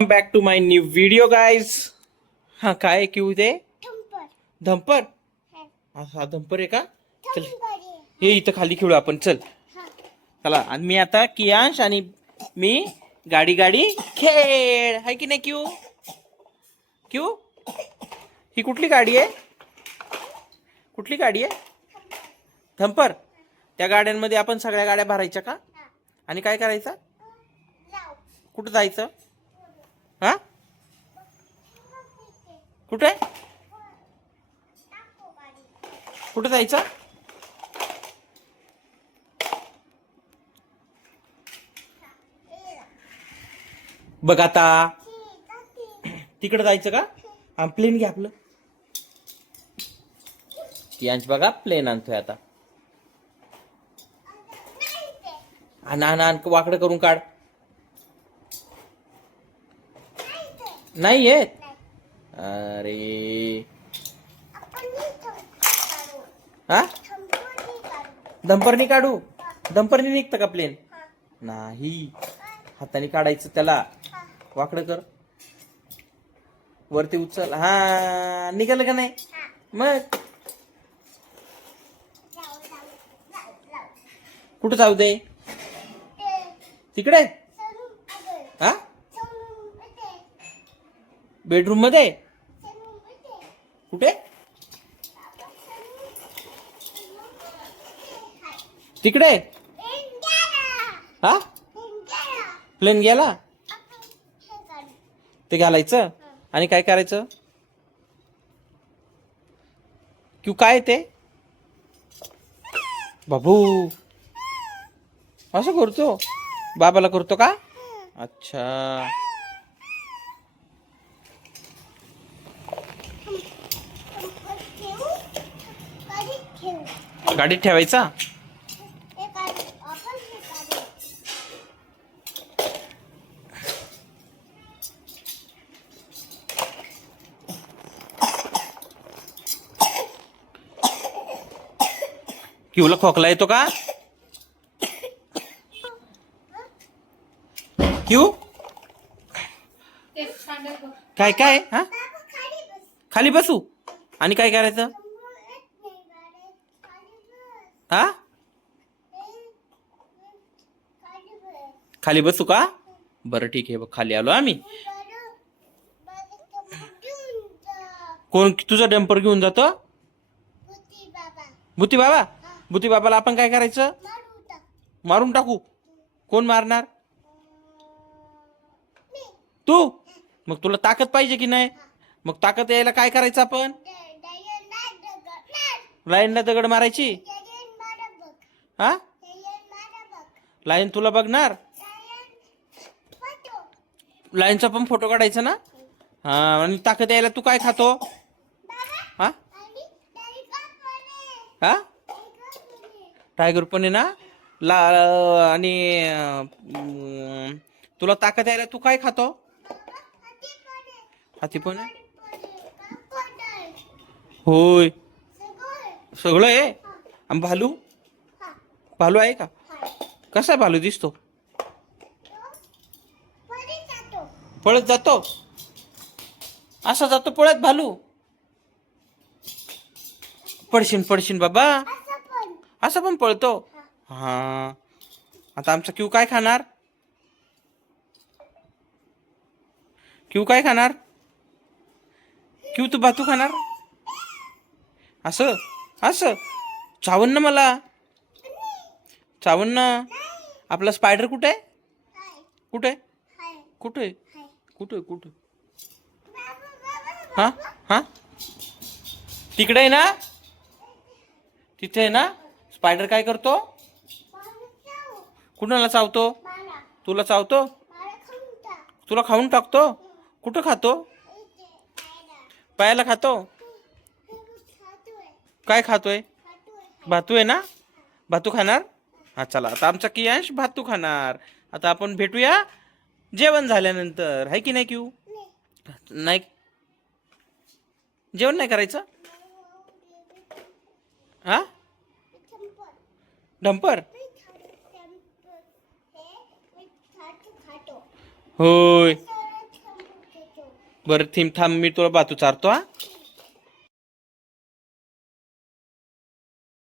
Back to my new video guys. हा काय Q ते धंपर. हा धंपर आहे का? चल हे इथं खाली खेळू आपण. चल चला. आणि मी आता कियांश आणि मी गाडी गाडी खेळ आहे की नाही. क्यू क्यू ही कुठली गाडी आहे? कुठली गाडी आहे? धंपर. त्या गाड्यांमध्ये आपण सगळ्या गाड्या भरायच्या का? आणि काय करायचं? कुठं जायचं? हा कुठे कुठे जायचं? बघ आता तिकडे जायचं का? हा प्लेन घे आपलं. यांच बघा प्लेन आणतोय आता. आण वाकडं करून काढ. नाही येत. अरे हा दंपरनी काढू. दंपरनी निघतं का प्लेन? नाही, हाताने काढायचं त्याला. वाकडं कर, वरती उचल. हा निघालं का नाही? मग कुठं जाऊ दे? तिकडे. हा बेडरूम मध्ये. कुठे? तिकडे. हा प्लेन गेला. ते घालायचं आणि काय करायचं? क्यू काय ते बाबू असं करतो? बाबाला करतो का? अच्छा. गाडीत ठेवायचा. क्यूला खोकला येतो का? क्यू काय काय? हा खाली बसू आणि काय करायचं? हा खाली बसू का? बरं ठीक आहे. बघ खाली आलो आम्ही. कोण तुझा डंपर घेऊन जातो? भूती बाबा. भूती बाबाला आपण काय करायचं? मारून टाकू. कोण मारणार? तू. मग तुला ताकद पाहिजे की नाही? मग ताकद यायला काय करायचं आपण? लाईनला दगड मारायची. हा लाईन तुला बघणार. लाईनचा पण फोटो काढायचा ना. हा आणि ताकद यायला तू काय खातो? हा हा टायगर पण आहे ना. ला आणि तुला ताकद यायला तू काय खातो? हाती पण आहे. होय सगळं आहे. आणि भालू. भालू आहे का? कसा भालू दिसतो? पळत जातो. असा जातो पळत भालू. पडशीन पडशीन बाबा. असं पण पळतो. हा आता आमचा क्यू काय खाणार? क्यू काय खाणार? क्यू तू भातू खाणार? असं असं चावून ना मला. चावून ना. आपला स्पायडर कुठे? कुठे कुठे कुठे कुठे? हा हा तिकडे आहे ना. तिथे आहे ना. स्पायडर काय करतो? कुणाला चावतो? तुला चावतो? तुला खाऊन टाकतो? कुठं खातो? पायाला खातो. काय खातोय? भातू आहे ना. भातू खाणार. हा चला आता आमचा कियांश भातू खाणार. आता आपण भेटूया जेवण झाल्यानंतर. आहे की नाही क्यू? नाही जेवण नाही करायचं. हा डंपर. होय बरं थीम थांब मी तुला बातू चारतो हा